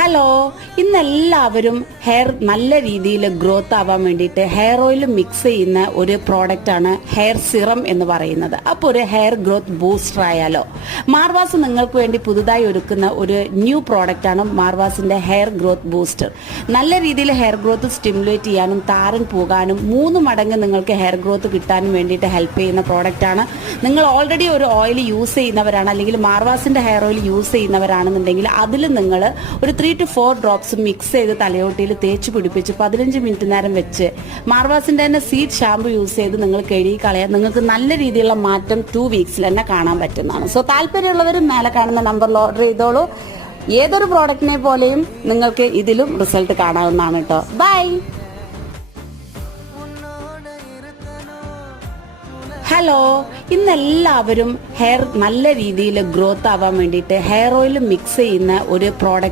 Hello, ഇന്നെല്ലാവരും hair നല്ല രീതിയിൽ growth ആവാൻ വേണ്ടിയിട്ട് ഹെയർ ഓയിൽ മിക്സ് ചെയ്യുന്ന ഒരു പ്രോഡക്റ്റ് ആണ് ഹെയർ സിറം എന്ന് പറയുന്നത്. അപ്പോൾ ഒരു ഹെയർ ഗ്രോത്ത് ബൂസ്റ്റർ ആയാലോ. മാർവാസ് നിങ്ങൾക്ക് വേണ്ടി പുതുതായി ഒരുക്കുന്ന ഒരു ന്യൂ പ്രോഡക്റ്റ് ആണ് മാർവാസിന്റെ ഹെയർ ഗ്രോത്ത് ബൂസ്റ്റർ. നല്ല രീതിയിൽ ഹെയർ ഗ്രോത്ത് സ്റ്റിമുലേറ്റ് ചെയ്യാനും താരൻ പോകാനും 3 മടങ്ങ് നിങ്ങൾക്ക് ഹെയർ ഗ്രോത്ത് കിട്ടാനും വേണ്ടിയിട്ട് ഹെൽപ്പ് ചെയ്യുന്ന പ്രോഡക്റ്റ് ആണ്. നിങ്ങൾ ഓൾറെഡി ഒരു ഓയിൽ യൂസ് ചെയ്യുന്നവരാണ്, അല്ലെങ്കിൽ മാർവാസിന്റെ ഹെയർ ഓയിൽ യൂസ് ചെയ്യുന്നവരാണെന്നുണ്ടെങ്കിൽ അതിൽ നിങ്ങൾ ഒരു 3 to 4 ഡ്രോപ്സ് മിക്സ് ചെയ്ത് തലയോട്ടിയിൽ തേച്ച് പിടിപ്പിച്ച് 15 മിനിറ്റ് നേരം വെച്ച് മാർവാസിന്റെ തന്നെ സീഡ് ഷാമ്പു യൂസ് ചെയ്ത് നിങ്ങൾ കഴുകി കളയാൻ നിങ്ങൾക്ക് നല്ല രീതിയിലുള്ള മാറ്റം 2 വീക്സിൽ തന്നെ കാണാൻ പറ്റുന്നതാണ്. സോ താല്പര്യമുള്ളവരും മേലെ കാണുന്ന നമ്പറിൽ ഓർഡർ ചെയ്തോളൂ. ഏതൊരു പ്രോഡക്റ്റിനെ പോലെയും നിങ്ങൾക്ക് ഇതിലും റിസൾട്ട് കാണാവുന്നതാണ് കേട്ടോ. ബൈ. ഹലോ, ഇന്നെല്ലാവരും ഹെയർ നല്ല രീതിയിൽ ഗ്രോത്ത് ആവാൻ വേണ്ടിയിട്ട് ഹെയർ ഓയിൽ മിക്സ് ചെയ്യുന്ന ഒരു പ്രോഡക്റ്റ്